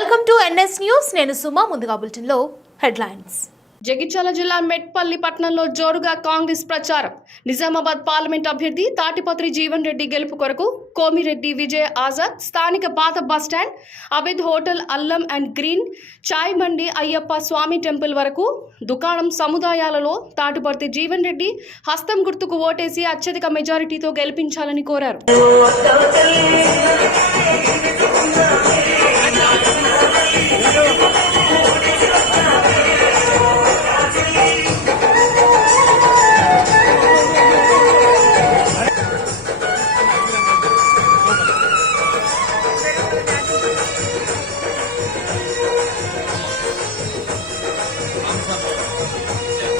welcome to NS news నేను సుమ ముందుగా headlines Jagtial జిల్లా మెట్పల్లి పట్టణంలో జోరుగా కాంగ్రెస్ ప్రచారం నిజామాబాద్ పార్లమెంట్ అభ్యర్థి తాటిపత్రి జీవన్ రెడ్డి గెలుపు కొరకు కోమిరెడ్డి విజయ్ ఆజాద్ స్థానిక పాత బస్టాండ్ అబిద్ హోటల్ అల్లం అండ్ గ్రీన్ చాయ్ మండి అయ్యప్ప స్వామి టెంపుల్ వరకు దుకాణం సముదాయాలలో తాటిపత్రి జీవన్ రెడ్డి హస్తం గుర్తుకు ఓటేసి అత్యధిక మెజారిటీతో గెలిపించాలని కోరారు